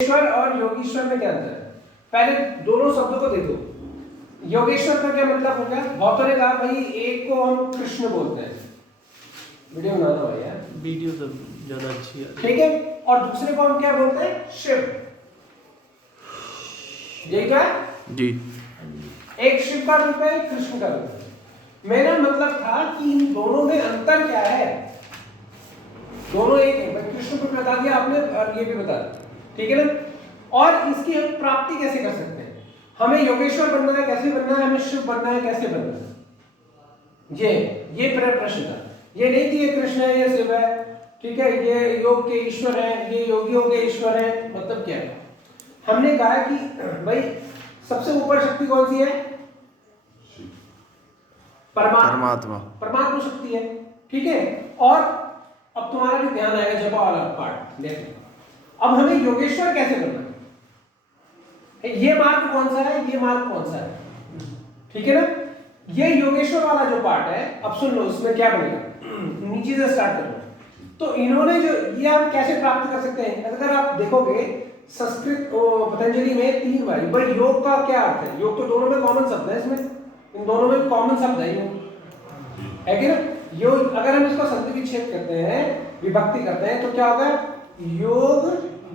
योगेश्वर और योगीश्वर में क्या अंतर है? पहले दोनों शब्दों को देखो। योगेश्वर का क्या मतलब हो गया? बहुतों ने कहा भाई एक को हम कृष्ण बोलते हैं, वीडियो बनाना भाई यार, वीडियो तो ज्यादा अच्छी है, ठीक है, और दूसरे को हम क्या बोलते हैं? शिव। यही क्या है जी। एक शिव का रूप है, एक कृष्ण का रूप है। मेरा मतलब था कि इन दोनों में अंतर क्या है। दोनों एक है, कृष्ण को बता दिया आपने और ये भी बता दिया, ठीक है ना। और इसकी हम प्राप्ति कैसे कर सकते हैं? हमें योगेश्वर बनना है, कैसे बनना है? हमें शिव बनना है, कैसे बनना है? ये प्रश्न था। ये नहीं कि ये कृष्ण है, ये शिव है, ठीक है, ये योग के ईश्वर है, ये योगियों के ईश्वर है। मतलब क्या है? हमने कहा कि भाई सबसे ऊपर शक्ति कौन सी है? परमात्मा। परमात्मा शक्ति है, ठीक है। और अब तुम्हारा भी ध्यान आएगा जपा वाला पार्ट देखो। अब हमें योगेश्वर कैसे बनना है? ये मार्ग कौन सा है, ये मार्ग कौन सा है, ठीक है ना। ये योगेश्वर वाला जो पार्ट है, अब सुन लो इसमें क्या बनेगा। नीचे से स्टार्ट करो। तो इन्होंने जो ये हम कैसे प्राप्त कर सकते हैं? अगर आप देखोगे संस्कृत पतंजलि में 3 बार भाई योग का क्या अर्थ है? योग तो दोनों में कॉमन शब्द है, इसमें इन दोनों में कॉमन शब्द है योग, है कि ना। योग अगर हम इसको संधि विच्छेद करते हैं, विभक्ति करते हैं, तो क्या होगा? योग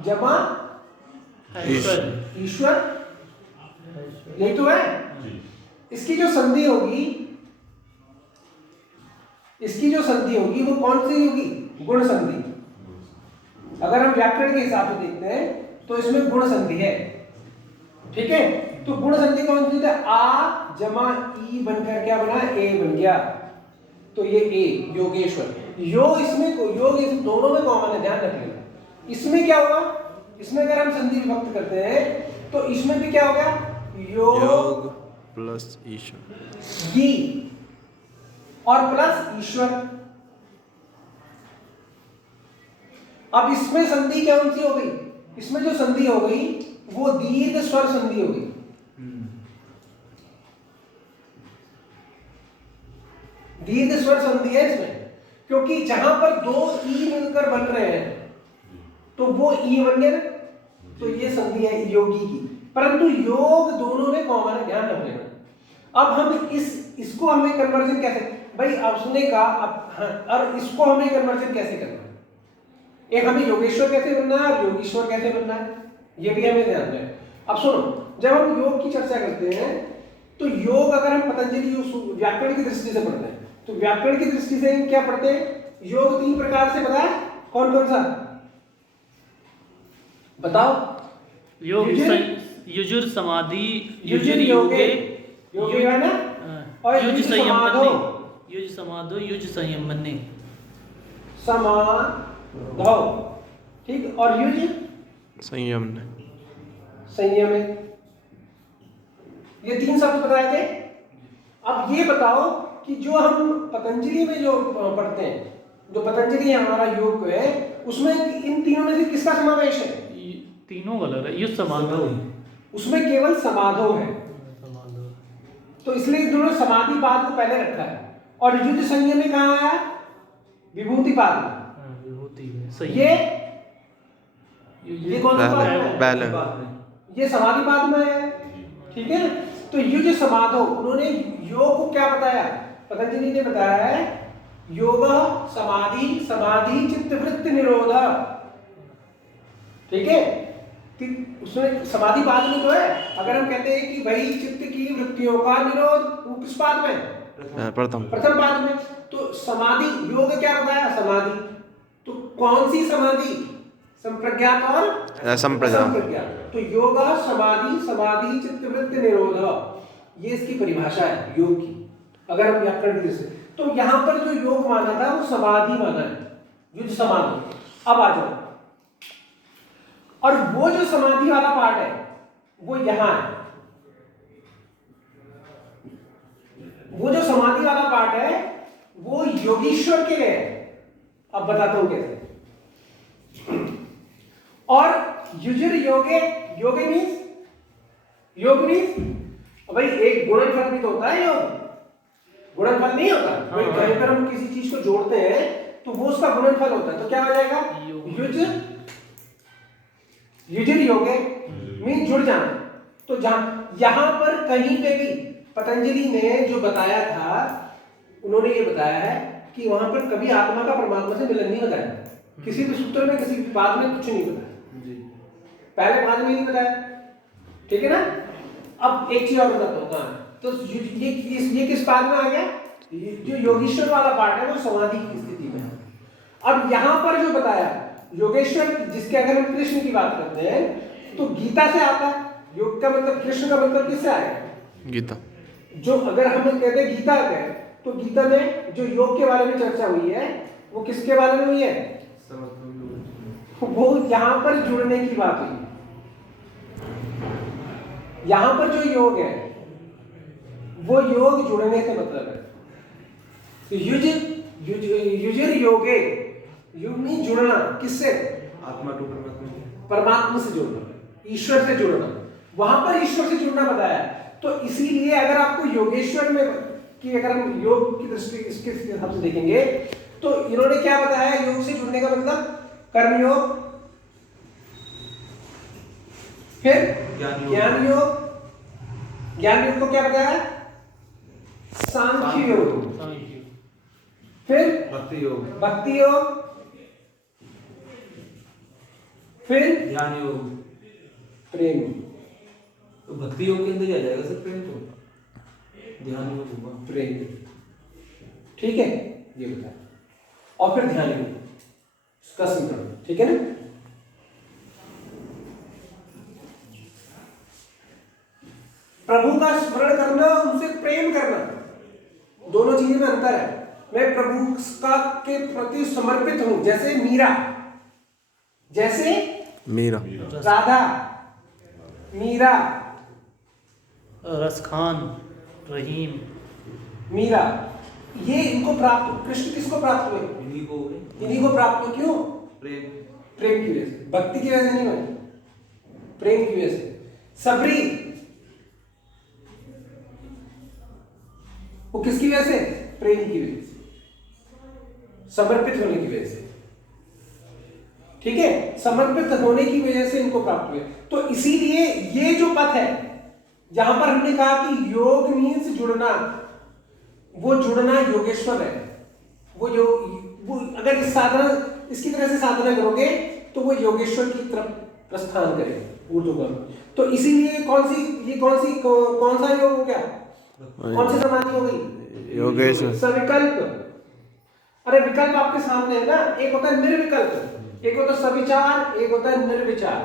जमा ईश्वर, यही तो है। इसकी जो संधि होगी, इसकी जो संधि होगी वो कौन सी होगी? गुण संधि। अगर हम व्याकरण के हिसाब से देखते हैं तो इसमें गुण संधि है, ठीक है। तो गुण संधि कौन सी है? आ जमा ई बनकर क्या बना? ए बन गया। तो ये ए योगेश्वर। योग इसमें को योग इस दोनों में कॉमन है, ध्यान रखिएगा। इसमें क्या होगा? इसमें अगर हम संधि विभक्त करते हैं तो इसमें भी क्या होगा? योग प्लस ईश्वर, ये और प्लस ईश्वर। अब इसमें संधि कौन सी हो गई? इसमें जो संधि हो गई वो दीर्घ स्वर संधि हो गई। दीर्घ स्वर संधि है इसमें, क्योंकि जहां पर 2 ई मिलकर बन रहे हैं तो वो ई बन गया, तो ये संधि है योगी की। परंतु योग दोनों में कॉमन है, ध्यान रखना। अब हम इसको हमें कन्वर्जन कैसे, भाई आपने कहा अब और इसको हमें कन्वर्जन कैसे करना है? एक हमें योगेश्वर कैसे बनना है और योगीश्वर कैसे बनना है, ये भी हमें ध्यान रखना है। अब सुनो, जब हम योग की चर्चा करते हैं तो योग अगर हम पतंजलि व्याकरण की दृष्टि से पढ़ते हैं तो व्याकरण की दृष्टि से क्या पढ़ते हैं? योग 3 प्रकार से पता है, कौन कौन सा बताओ? योग युजुर समाधि, युजुर योगे, योगे है ना, और युज युज संयमने, समाधो, युज समाधो, युज संयमने, समाधो, ठीक, और युज संयम ने, संयम। ये 3 शब्द बताए थे। अब ये बताओ कि जो हम पतंजलि में जो पढ़ते हैं, जो पतंजलि हमारा योग है, उसमें इन तीनों में से किसका समावेश है? तीनों कलर है। युज समाधो, उसमें केवल समाधो है, समाधो, तो इसलिए दोनों समाधि पाद को पहले रखा है। और युज संयम में कहां आया? विभूति पाद में। विभूति में सही। ये कौन सा पाद है? पहले ये समाधि पाद में है, ठीक है। तो युज समाधो, उन्होंने योग को क्या बताया? पतंजलि ने बताया है योग समाधि, समाधि चित्त वृत्ति निरोध, ठीक है। उसमें समाधि पाद में तो है। अगर हम कहते हैं कि भाई चित्त की वृत्तियों का निरोध, वो किस पाद में? प्रथम पाद में। तो समाधि, योग क्या बताया? समाधि। तो कौन सी समाधि? संप्रज्ञात और असंप्रज्ञात। तो योग समाधि, समाधि चित्त वृत्ति निरोध, ये इसकी परिभाषा है योग की, अगर हम व्याकरण की दृष्टि से। तो यहां पर जो योग माना था वो समाधि माना है, युज समाधि। अब आ जाओ, और वो जो समाधि वाला पार्ट है वो यहां है। वो जो समाधि वाला पार्ट है वो योगीश्वर के लिए है। अब बताता हूं कैसे। और युजुर योगे, योगे मीन्स, योग मीन्स भाई एक गुणनफल भी तो होता है योग, गुणनफल नहीं होता। भाई कहीं पर हम किसी चीज को जोड़ते हैं तो वो उसका गुणनफल होता है, तो क्या हो जाएगा? युज युजिर योगे मीन जुड़ जाना। तो जहां यहां पर कहीं पे भी पतंजलि ने जो बताया था, उन्होंने ये बताया है कि वहां पर कभी आत्मा का परमात्मा से मिलन नहीं बताया, किसी भी सूत्र में किसी भी बात में कुछ नहीं बताया, पहले बाद में नहीं बताया, ठीक है ना। अब एक चीज और बताता हूँ, हाँ, तो ये किस पार्ट में आ गया, जो योगेश्वर वाला पार्ट है वो समाधि की स्थिति में है। अब यहां पर जो बताया योगेश्वर, जिसके अगर हम कृष्ण की बात करते हैं तो गीता से आता है, योग का मतलब कृष्ण का मतलब किससे आएगा, गीता। जो अगर हम कहते हैं गीता है, तो गीता में जो योग के बारे में चर्चा हुई है वो किसके बारे में हुई है, वो यहां पर जुड़ने की बात हुई है। यहां पर जो योग है वो योग जुड़ने से मतलब है। तो युजिर योगे, युग में जुड़ना, किससे, आत्मा टू परमात्मा, परमात्मा से जुड़ना, ईश्वर से जुड़ना, वहां पर ईश्वर से जुड़ना बताया है। तो इसीलिए अगर आपको योगेश्वर में कि अगर हम योग की दृष्टि इसके हिसाब से देखेंगे तो इन्होंने क्या बताया, योग से जुड़ने का मतलब कर्मयोग, फिर ज्ञान योग, ज्ञान योग को क्या बताया, सांख्य योग, फिर भक्ति योग, फिर ध्यान योग, प्रेम। तो भक्ति योग के अंदर ही आ जाएगा सर प्रेम, तो ध्यान योग होगा प्रेम, ठीक है, ये बताया। और फिर ध्यान योग, इसका संकल्प, ठीक है ना। प्रभु का स्मरण करना, उनसे प्रेम करना, दोनों चीजों में अंतर है। मैं प्रभु का के प्रति समर्पित हूं, जैसे मीरा, जैसे मीरा, राधा, मीरा, रसखान, रहीम, मीरा, ये इनको प्राप्त, कृष्ण किसको प्राप्त हुए, इन्हीं को प्राप्त हुए। क्यों, प्रेम, प्रेम की वजह से, भक्ति की वजह से नहीं हुए, प्रेम की वजह से। सबरी, वो किसकी वजह से, प्रेम की वजह से, समर्पित होने की वजह से, ठीक है, समर्पित होने की वजह से इनको प्राप्त हुए। तो इसीलिए ये जो पथ है, जहां पर हमने कहा कि योग मीन्स जुड़ना, वो जुड़ना योगेश्वर है। वो अगर इस साधना, इसकी तरह से साधना करोगे तो वो योगेश्वर की तरफ प्रस्थान करेगा, ऊर्ध्वगामी। तो इसीलिए कौन सा योग हो गया, कौन सी समाधि हो गई, योगेश्वर, सविकल्प। अरे विकल्प आपके सामने है ना, एक होता है निर्विकल्प, एक होता है सविचार, एक होता है निर्विचार।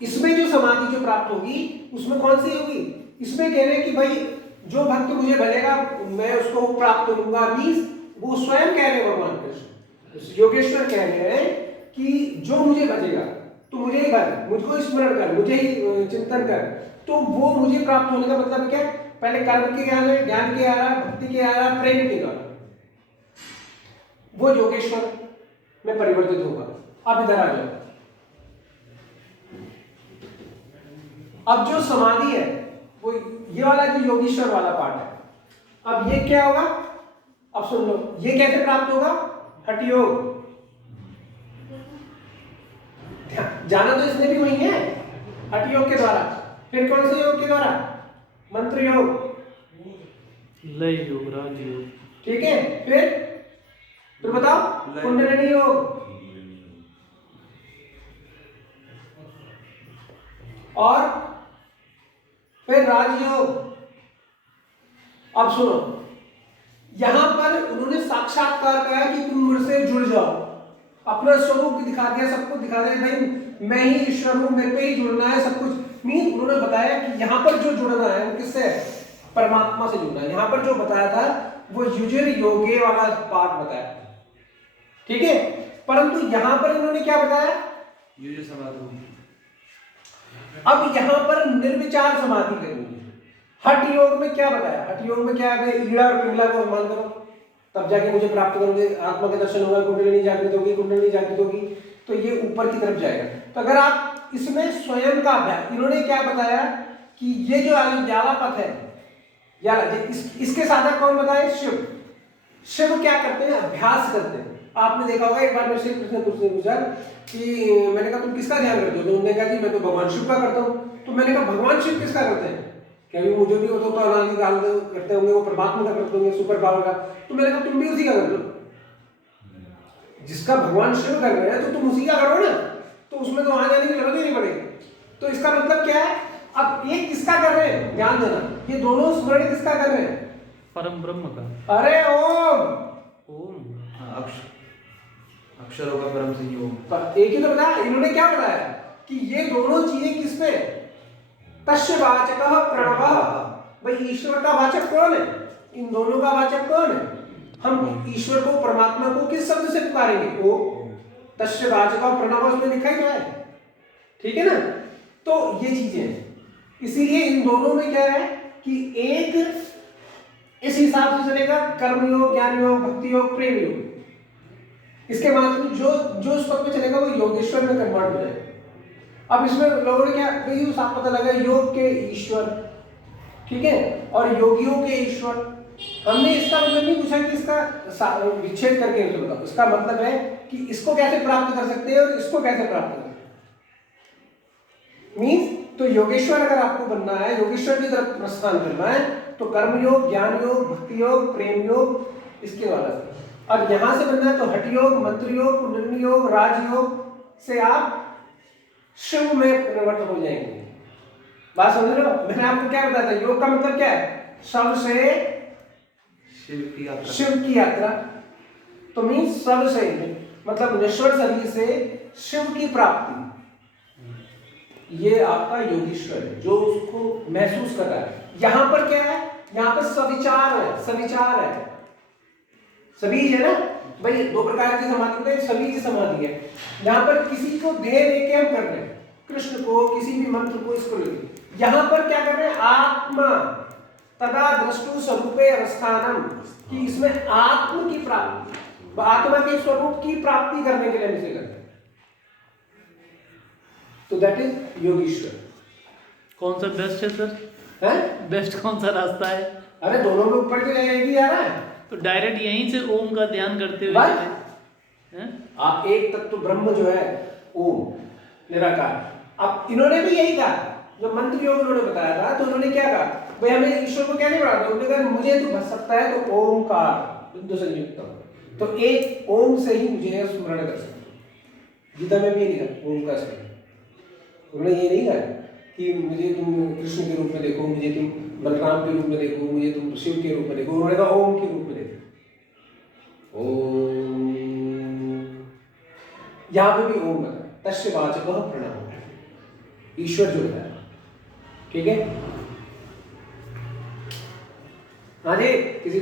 इसमें जो समाधि जो प्राप्त होगी उसमें कौन सी होगी, इसमें कह रहे हैं कि भाई जो भक्त मुझे भजेगा मैं उसको प्राप्त करूंगा। मींस वो स्वयं कह रहे हैं, भगवान कृष्ण योगेश्वर कह रहे हैं कि जो मुझे भजेगा तो मुझे ही भज, मुझको स्मरण कर, मुझे ही चिंतन कर, तो वो मुझे प्राप्त होने का मतलब क्या, पहले कर्म के ज्ञान के आ रहा, भक्ति के आ रहा, प्रेम के द्वारा वो योगेश्वर में परिवर्तित होगा। अब इधर आ जाओ, अब जो समाधि है वो ये वाला जो योगेश्वर वाला पार्ट है। अब ये क्या होगा, अब सुन लो, ये कैसे प्राप्त होगा, हठ योग, जाना तो इसमें भी वही है, हठ योग के द्वारा। फिर कौन से योग के द्वारा, मंत्र योग, लय योग, राज योग, ठीक है। फिर बताओ, कुंडलिनी योग, और फिर राजयोग। अब सुनो, यहां पर उन्होंने साक्षात्कार कहा कि तुम मुझसे जुड़ जाओ, अपना स्वरूप दिखा दिया, सबको दिखा दिया, भाई मैं ही ईश्वर हूं, मेरे पे ही जुड़ना है सब कुछ। मीन उन्होंने बताया कि यहां पर जो जुड़ना है वो किससे है, परमात्मा से जुड़ना है। यहां पर जो बताया था वो युजिर योगे वाला पार्ट बताया, ठीक है। परंतु यहां पर इन्होंने क्या बताया, युजिर समाधि। अब यहां पर निर्विचार समाधि करनी है। हठ योग में क्या बताया, हठ योग में क्या है, ईड़ा और पिंगला को मान करो तब जाके मुझे प्राप्त करोगे, आत्मा के दर्शन होगा, कुंडलिनी जागृत होगी, कुंडलिनी जागृत होगी तो ये ऊपर की तरफ जाएगा। तो अगर आप इसमें स्वयं का अभ्यास, इन्होंने क्या बताया कि ये जो ज्ञाला पथ है, इसके साधक कौन बताए, शिव। शिव क्या करते हैं, अभ्यास करते हैं, आपने देखा होगा एक बार मेरे से प्रश्न पूछा कि मैंने कहा तुम किसका ध्यान करते हो, तो उन्होंने कहा जी मैं तो भगवान शिव का करता हूँ। तो मैंने कहा भगवान शिव किसका करते हैं, क्या मुझे भी होता तो अनादि काल करते होंगे, वो परमात्मा का करते होंगे, सुपर पावर का। तो मैंने कहा तुम भी उसी का कर लो, जिसका भगवान शिव कर रहे हैं तो तुम उसी का करो ना, तो उसमें तो वहां जाने की जरूरत ही नहीं पड़ेगी। तो इसका मतलब क्या है, अब ये किसका कर रहे हैं, ध्यान देना, ये दोनों स्मरण किसका कर रहे हैं, परम ब्रह्म का। अरे ओम। ओम। हाँ, अक्षरों का परम संयोग। एक ही तो बताया, इन्होंने क्या बताया कि ये दोनों चीजें किस पे, तस्य वाचकः प्रणवः। भाई ईश्वर का वाचक कौन है, इन दोनों का वाचक कौन है, हम ईश्वर को परमात्मा को किस शब्द से पुकारेंगे, ओ तस्य वाचकः प्रणवः, उसमें लिखा ही तो है, ठीक है ना। तो ये चीजें हैं, इसीलिए इन दोनों में क्या है कि एक इस हिसाब से चलेगा, कर्म योग, ज्ञान योग, भक्ति योग, प्रेम योग। इसके बाद में जो जो उस पद पे चलेगा वो योगेश्वर में कन्वर्ट हो जाएगा। अब इसमें लोगों ने क्या कही, साफ पता लगा योग के ईश्वर, ठीक है, और योगियों के ईश्वर। हमने इसका मतलब नहीं पूछा कि इसका विच्छेद करके बताओ, इसका मतलब है कि इसको कैसे प्राप्त कर सकते हैं और इसको कैसे प्राप्त कर सकते हैं। मीन्स तो योगेश्वर अगर आपको बनना है, योगेश्वर की तरफ प्रस्थान करना है, तो कर्म योग, ज्ञान योग, भक्ति योग, प्रेम योग, इसके द्वारा से। और यहां से बनना है तो हठ योग, मंत्र योग, कुंडलिनी योग, राजयोग से आप शिव में कन्वर्ट हो जाएंगे। बात समझ रहे हो, मैंने आपको क्या बताया था, योग का मतलब क्या है, शव से शिव की यात्रा। तो मीन्स शव से मतलब नश्वर शरीर से शिव की प्राप्ति, ये आपका योगीश्वर है जो उसको महसूस कर रहा है। यहां पर क्या है, यहां पर सविचार है, सविचार है, सबीज है ना भाई, दो प्रकार की समाधि होती है, सबीज समाधि है। यहां पर किसी को ध्येय लेके हम कर रहे हैं, कृष्ण को, किसी भी मंत्र को, इसको लेके यहां पर क्या कर रहे हैं, आत्मा तदा दृष्टु स्वरूपे अवस्थानम, कि इसमें आत्म की प्राप्ति, आत्मा के स्वरूप की प्राप्ति करने के लिए हम इसे करते हैं। तो दैट इज योगीश्वर। कौन सा बेस्ट है सर, है बेस्ट कौन सा रास्ता है? अरे दोनों में ऊपर के एक ही आ रहा है, तो डायरेक्ट यहीं से ओम का ध्यान करते हुए बस। चले, हैं? आप एक तत्व ब्रह्म जो है ओम निराकार। अब इन्होंने भी यही कहा, जो मंत्र योग उन्होंने बताया था, तो उन्होंने क्या कहा, भाई हमें ईश्वर को क्या नहीं बढ़ाते, उन्होंने कहा मुझे तो बच सकता है तो ओमकार बिंदु संयुक्त, तो एक ओम से ही मुझे स्मरण कर सकते। गीता में भी ये लिखा ओम का स्मरण। उन्होंने ये नहीं कहा कि मुझे तुम कृष्ण के रूप में देखो, मुझे तुम बलराम के रूप में देखो, मुझे तुम शिव के रूप में देखो, उन्होंने कहा ओम के रूप में देखो। ओम, यहां पे भी ओम बता, तस्य वाचकः प्रणवः, ईश्वर जो है, ठीक है। हाँ जी, किसी